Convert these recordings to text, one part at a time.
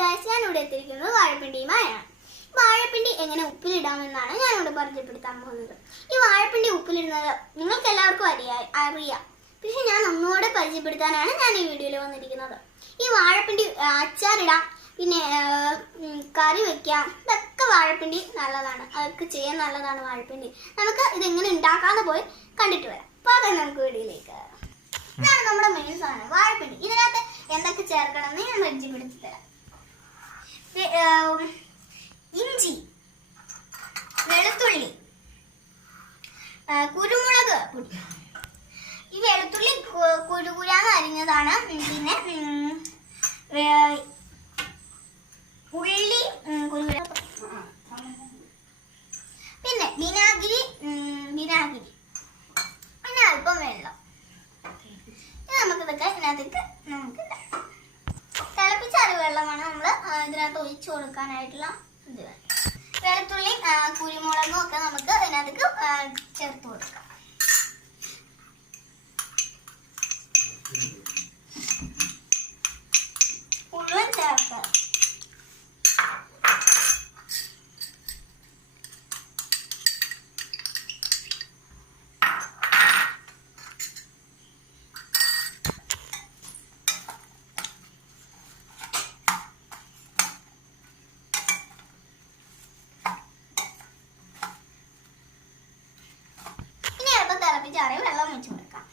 Guys, ഞാനിവിടെ എത്തിയിരിക്കുന്നത് വാഴപ്പിണ്ടിയുമായാണ്. വാഴപ്പിണ്ടി എങ്ങനെ ഉപ്പിലിടാമെന്നാണ് ഞാനിവിടെ പരിചയപ്പെടുത്താൻ പോകുന്നത്. ഈ വാഴപ്പിണ്ടി ഉപ്പിലിടുന്നത് നിങ്ങൾക്ക് എല്ലാവർക്കും അറിയാം. പക്ഷെ ഞാൻ ഒന്നുകൂടെ പരിചയപ്പെടുത്താനാണ് ഞാൻ ഈ വീഡിയോയിൽ വന്നിരിക്കുന്നത്. ഈ വാഴപ്പിണ്ടി അച്ചാറിടാം, പിന്നെ കറി വെക്കാം. ഇതൊക്കെ വാഴപ്പിണ്ടി നല്ലതാണ്, അതൊക്കെ ചെയ്യാൻ നല്ലതാണ് വാഴപ്പിണ്ടി. നമുക്ക് ഇതെങ്ങനെ ഉണ്ടാക്കാന്ന് പോയി കണ്ടിട്ട് വരാം. അപ്പോൾ നമുക്ക് വീഡിയോയിലേക്ക്. ഇതാണ് നമ്മുടെ മെയിൻ സാധനം, വാഴപ്പിണ്ടി. ഇതിനകത്ത് എന്തൊക്കെ ചേർക്കണമെന്ന് ഞാൻ പരിചയപ്പെടുത്തി തരാം. ഇഞ്ചി, വെളുത്തുള്ളി, കുരുമുളക് പൊടി. ഈ വെളുത്തുള്ളി കുരുകുരാന്ന് അരിഞ്ഞതാണ്. പിന്നെ ഉള്ളി പിന്നെ വിനാഗിരി, പിന്നെ അല്പം വെള്ളം. നമുക്കിതൊക്കെ ഇതിനകത്തേക്ക് നമുക്ക് തിളപ്പിച്ചാറിയ വെള്ളമാണ് നമ്മൾ ഇതിനകത്ത് ഒഴിച്ചു കൊടുക്കാനായിട്ടുള്ള ഇത്. വെളുത്തുള്ളി കുരുമുളകും ഒക്കെ നമുക്ക് ഇതിനകത്തേക്ക് ചേർത്ത് കൊടുക്കാം. മുഴുവൻ ചേർക്കുക. തിളപ്പിച്ചാറിയ വെള്ളം വെച്ച് കൊടുക്കാം.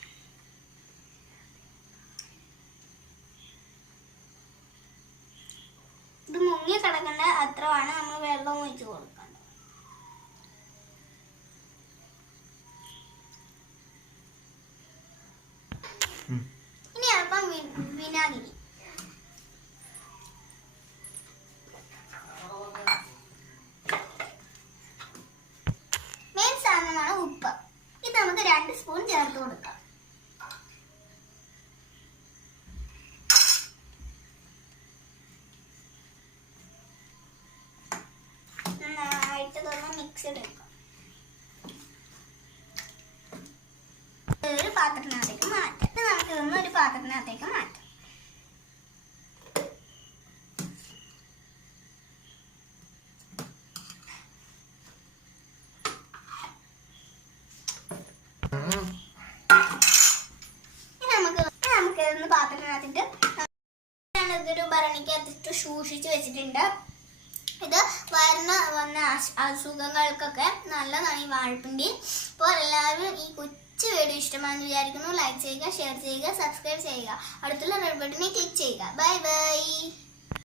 ഇത് മുങ്ങി കിടക്കേണ്ട അത്രയാണ് നമ്മൾ വെള്ളം ഒഴിച്ച് കൊടുക്കേണ്ടത്. ഇനി അല്പം വിനാഗിരി. മെയിൻ സാധനമാണ് ഉപ്പ്. ഇത് നമുക്ക് 2 സ്പൂൺ ചേർത്ത് കൊടുക്കാം. നന്നായിട്ട് ഇതൊന്ന് മിക്സ് ചെയ്തെടുക്കാം. ഒരു പാത്രത്തിനകത്തേക്ക് മാറ്റാം. നമുക്കിതൊന്ന് ഒരു പാത്രത്തിനകത്തേക്ക് മാറ്റാം. പാത്രത്തിനകത്തിട്ട് ഇതൊരു ഭരണിക്കകത്തിട്ട് സൂക്ഷിച്ച് വെച്ചിട്ടുണ്ട്. ഇത് വയറിന് വന്ന അസുഖങ്ങൾക്കൊക്കെ നല്ലതാണ് ഈ വാഴപ്പിണ്ടി. അപ്പോൾ എല്ലാവരും ഈ കൊച്ചു വീഡിയോ ഇഷ്ടമാണെന്ന് വിചാരിക്കുന്നു. ലൈക്ക് ചെയ്യുക, ഷെയർ ചെയ്യുക, സബ്സ്ക്രൈബ് ചെയ്യുക, അടുത്തുള്ള ബെൽ ബട്ടണിൽ ക്ലിക്ക് ചെയ്യുക. ബൈ.